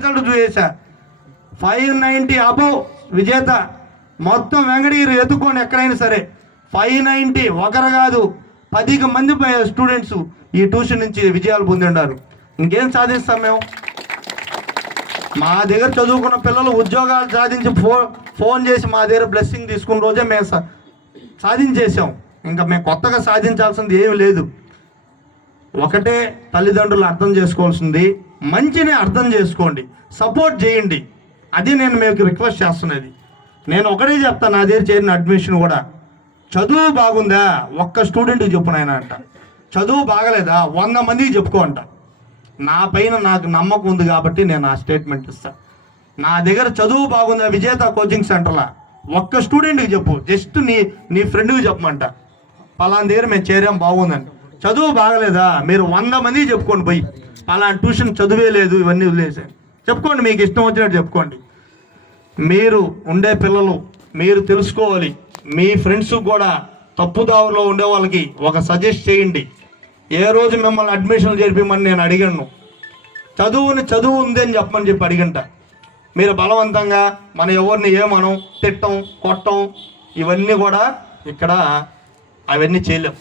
Result చూసా 590 above విజేత. మొత్తం వెంకటగిరి ఎత్తుకోండి ఎక్కడైనా సరే 590 ఒకరు కాదు 10 మంది స్టూడెంట్స్ ఈ ట్యూషన్ నుంచి విజయాలు పొంది ఉన్నారు. ఇంకేం సాధిస్తాం మేము? మా దగ్గర చదువుకున్న పిల్లలు ఉద్యోగాలు సాధించి ఫోన్ చేసి మా దగ్గర బ్లెస్సింగ్ తీసుకున్న రోజే మేము సాధించేసాం. ఇంకా మేము కొత్తగా సాధించాల్సింది ఏమీ లేదు. ఒకటే తల్లిదండ్రులు అర్థం చేసుకోవాల్సింది, మంచిని అర్థం చేసుకోండి, సపోర్ట్ చేయండి. అది నేను మీకు రిక్వెస్ట్ చేస్తున్నది. నేను ఒకటే చెప్తాను, నా దగ్గర చేరిన అడ్మిషన్ కూడా, చదువు బాగుందా ఒక్క స్టూడెంట్కి చెప్పు నాయన అంట, చదువు బాగలేదా 100 మందికి చెప్పుకో అంట. నా పైన నాకు నమ్మకం ఉంది కాబట్టి నేను ఆ స్టేట్మెంట్ ఇస్తాను. నా దగ్గర చదువు బాగుందా విజేత కోచింగ్ సెంటర్లో ఒక్క స్టూడెంట్కి చెప్పు, జస్ట్ నీ ఫ్రెండ్కి చెప్పమంట, పలానా దగ్గర మేము చేరాం బాగుందండి. చదువు బాగలేదా మీరు 100 మందికి చెప్పుకోండి, పోయి పలానా ట్యూషన్ చదువే లేదు ఇవన్నీ వదిలేసి చెప్పుకోండి, మీకు ఇష్టం వచ్చినట్టు చెప్పుకోండి. మీరు ఉండే పిల్లలు మీరు తెలుసుకోవాలి. మీ ఫ్రెండ్స్ కూడా తప్పుదారులో ఉండే వాళ్ళకి ఒక సజెస్ట్ చేయండి. ఏ రోజు మిమ్మల్ని అడ్మిషన్లు చేర్పిమని నేను అడిగాను, చదువు ఉంది అని చెప్పమని అడిగంట. మీరు బలవంతంగా మనం ఎవరిని ఏమనం తిట్టం కొట్టం ఇవన్నీ కూడా ఇక్కడ అవన్నీ చేయలేం.